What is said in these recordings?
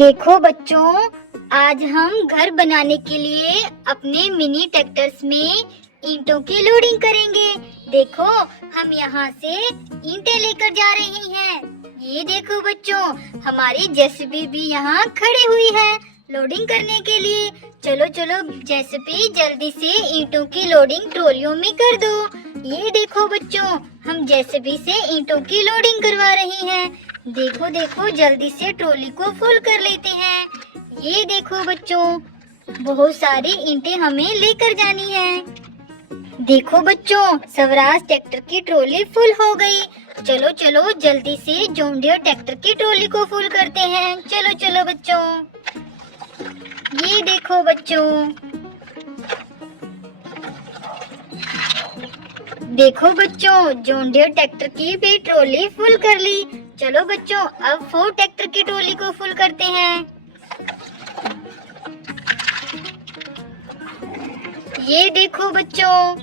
देखो बच्चों, आज हम घर बनाने के लिए अपने मिनी ट्रैक्टर्स में ईंटों की लोडिंग करेंगे। देखो, हम यहाँ से ईंटें लेकर जा रही हैं। ये देखो बच्चों, हमारी जेसीबी भी यहाँ खड़ी हुई है लोडिंग करने के लिए। चलो चलो जेसीबी, जल्दी से ईंटों की लोडिंग ट्रॉलियों में कर दो। ये देखो बच्चों, हम जेसीबी से ईंटों की लोडिंग करवा रही हैं। देखो देखो, जल्दी से ट्रॉली को फुल कर लेते हैं। ये देखो बच्चों, बहुत सारी ईंटें हमें लेकर जानी है। देखो बच्चों, स्वराज ट्रैक्टर की ट्रॉली फुल हो गई। चलो चलो जल्दी से जॉन डियर ट्रैक्टर की ट्रॉली को फुल करते हैं। चलो चलो बच्चों, ये देखो बच्चों, देखो बच्चों, जॉन डियर ट्रैक्टर की भी ट्रॉली फुल कर ली। चलो बच्चों, अब फोर्ड ट्रैक्टर की ट्रॉली को फुल करते हैं। ये देखो बच्चों,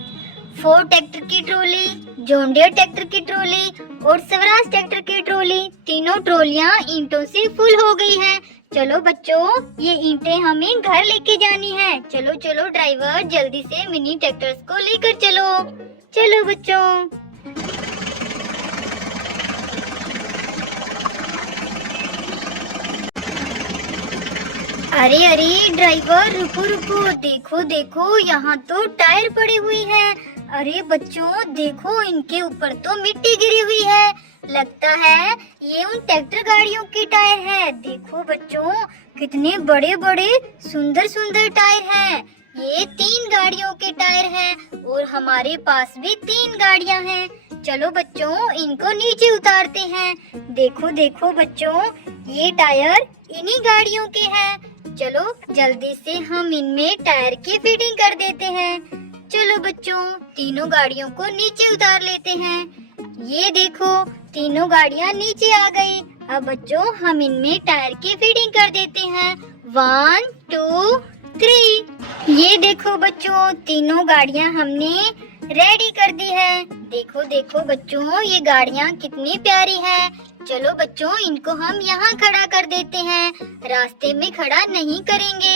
फोर्ड ट्रैक्टर की ट्रॉली, जॉन डियर ट्रैक्टर की ट्रॉली और स्वराज ट्रैक्टर की ट्रॉली, तीनों ट्रॉलियां ईंटों से फुल हो गई हैं। चलो बच्चों, ये ईंटें हमें घर लेके जानी है। चलो चलो ड्राइवर, जल्दी से मिनी ट्रैक्टर्स को लेकर चलो। चलो बच्चों, अरे अरे ड्राइवर, रुको रुको, देखो देखो, यहाँ तो टायर पड़ी हुई है। अरे बच्चों देखो, इनके ऊपर तो मिट्टी गिरी हुई है। लगता है ये उन ट्रैक्टर गाड़ियों के टायर है। देखो बच्चों, कितने बड़े बड़े सुंदर सुंदर टायर हैं। ये 3 गाड़ियों के टायर हैं और हमारे पास भी 3 गाड़ियां हैं। चलो बच्चों, इनको नीचे उतारते हैं। देखो देखो बच्चों, ये टायर इन्हीं गाड़ियों के हैं। चलो जल्दी से हम इनमें टायर की फिटिंग कर देते हैं। चलो बच्चों, तीनों गाड़ियों को नीचे उतार लेते हैं। ये देखो, तीनों गाड़ियां नीचे आ गई। अब बच्चों, हम इनमें टायर की फिटिंग कर देते हैं। 1 2 3। ये देखो बच्चों, तीनों गाड़ियां हमने रेडी कर दी है। देखो देखो बच्चों, ये गाड़ियां कितनी प्यारी है। चलो बच्चों, इनको हम यहाँ खड़ा कर देते हैं, रास्ते में खड़ा नहीं करेंगे।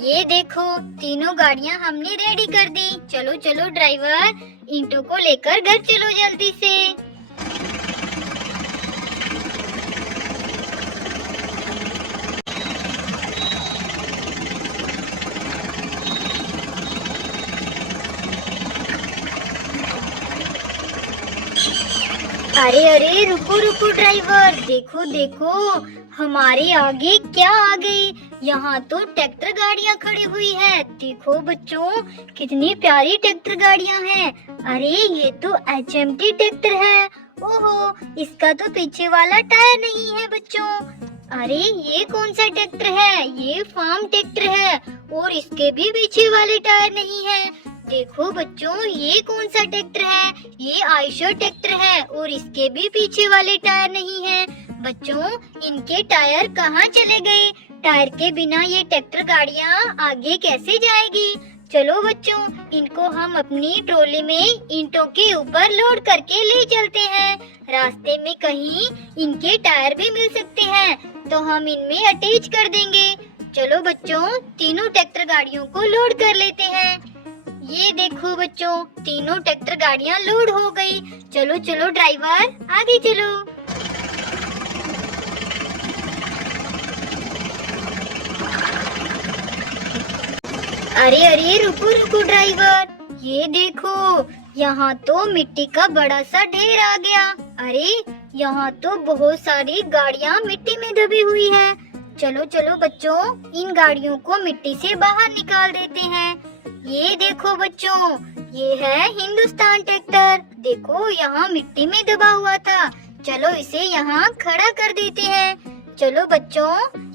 ये देखो, तीनों गाड़ियां हमने रेडी कर दी। चलो चलो ड्राइवर, ईंटों को लेकर घर चलो जल्दी से। अरे अरे, रुको रुको ड्राइवर, देखो देखो, हमारे आगे क्या आ गई। यहाँ तो ट्रैक्टर गाड़ियाँ खड़ी हुई है। देखो बच्चों, कितनी प्यारी ट्रैक्टर गाड़ियाँ हैं। अरे ये तो HMT ट्रैक्टर है। ओहो, इसका तो पीछे वाला टायर नहीं है बच्चों। अरे ये कौन सा ट्रैक्टर है? ये फार्म ट्रैक्टर है और इसके भी पीछे वाले टायर नहीं है। देखो बच्चों, ये कौन सा ट्रैक्टर है? ये आयशर ट्रैक्टर है और इसके भी पीछे वाले टायर नहीं है। बच्चों, इनके टायर कहाँ चले गए? टायर के बिना ये ट्रैक्टर गाड़ियाँ आगे कैसे जाएगी? चलो बच्चों, इनको हम अपनी ट्रॉली में ईंटों के ऊपर लोड करके ले चलते हैं। रास्ते में कहीं इनके टायर भी मिल सकते हैं तो हम इनमें अटैच कर देंगे। चलो बच्चों, तीनों ट्रैक्टर गाड़ियों को लोड कर लेते हैं। ये देखो बच्चों, तीनों ट्रैक्टर गाड़ियाँ लोड हो गई। चलो चलो ड्राइवर, आगे चलो। अरे अरे, रुको रुको ड्राइवर, ये देखो, यहाँ तो मिट्टी का बड़ा सा ढेर आ गया। अरे यहाँ तो बहुत सारी गाड़ियाँ मिट्टी में दबी हुई है। चलो चलो बच्चों, इन गाड़ियों को मिट्टी से बाहर निकाल देते हैं। ये देखो बच्चों, ये है हिंदुस्तान ट्रैक्टर। देखो, यहाँ मिट्टी में दबा हुआ था। चलो इसे यहाँ खड़ा कर देते हैं। चलो बच्चों,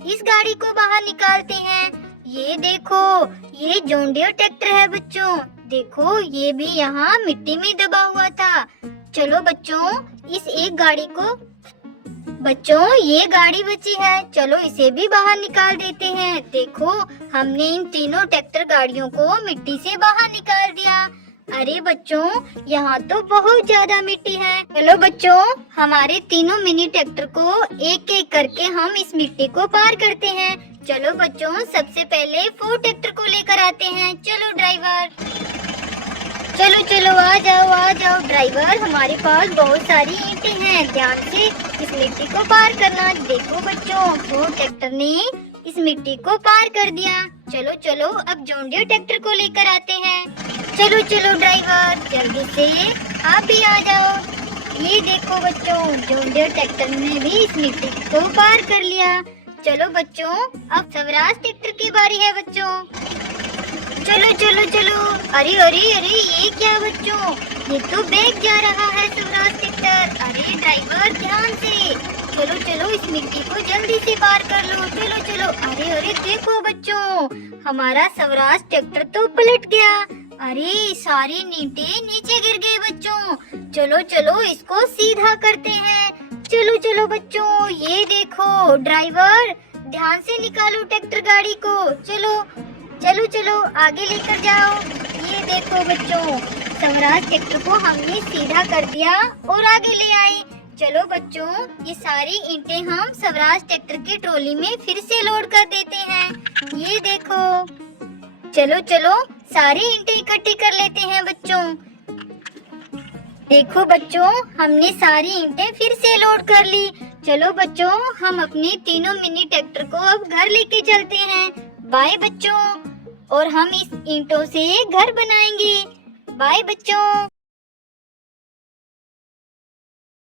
इस गाड़ी को बाहर निकालते हैं। ये देखो, ये जॉन डियर ट्रैक्टर है बच्चों। देखो, ये भी यहाँ मिट्टी में दबा हुआ था। चलो बच्चों, इस एक गाड़ी को, बच्चों ये गाड़ी बची है, चलो इसे भी बाहर निकाल देते हैं। देखो, हमने इन तीनों ट्रैक्टर गाड़ियों को मिट्टी से बाहर निकाल दिया। अरे बच्चों, यहाँ तो बहुत ज्यादा मिट्टी है। चलो बच्चों, हमारे तीनों मिनी ट्रैक्टर को एक एक करके हम इस मिट्टी को पार करते हैं। चलो बच्चों, सबसे पहले 4 ट्रैक्टर को लेकर आते हैं। चलो ड्राइवर, चलो चलो आ जाओ ड्राइवर, हमारे पास बहुत सारी ईंटें हैं। ध्यान से इस मिट्टी को पार करना। देखो बच्चों, 4 ट्रैक्टर ने इस मिट्टी को पार कर दिया। चलो चलो, अब जॉन डियर ट्रैक्टर को लेकर आते हैं। चलो चलो ड्राइवर, जल्दी से आप भी आ जाओ। ये देखो बच्चों, जॉन डियर ट्रैक्टर ने भी इस मिट्टी को पार कर लिया। चलो बच्चों, अब स्वराज ट्रैक्टर की बारी है बच्चों। चलो चलो चलो, अरे अरे अरे, ये क्या बच्चों, ये तो बैग जा रहा है स्वराज ट्रैक्टर। अरे ड्राइवर, ध्यान से, चलो चलो, इस मिट्टी को जल्दी से पार कर लो। चलो चलो, अरे अरे देखो बच्चों, हमारा स्वराज ट्रैक्टर तो पलट गया। अरे सारी ईंटें नीचे गिर गई बच्चों। चलो चलो, इसको सीधा करते हैं। चलो चलो बच्चों, ये देखो ड्राइवर, ध्यान से निकालो ट्रैक्टर गाड़ी को। चलो चलो चलो, आगे लेकर जाओ। ये देखो बच्चों, स्वराज ट्रैक्टर को हमने सीधा कर दिया और आगे ले आए। चलो बच्चों, ये सारी ईंटें हम स्वराज ट्रैक्टर की ट्रॉली में फिर से लोड कर देते हैं। ये देखो, चलो चलो, सारी ईंटें इकट्ठी कर लेते हैं बच्चों। देखो बच्चों, हमने सारी ईंटें फिर से लोड कर ली। चलो बच्चों, हम अपने तीनों मिनी ट्रैक्टर को अब घर लेके चलते हैं। बाय बच्चों, और हम इस ईंटों से घर बनाएंगे। बाय बच्चों।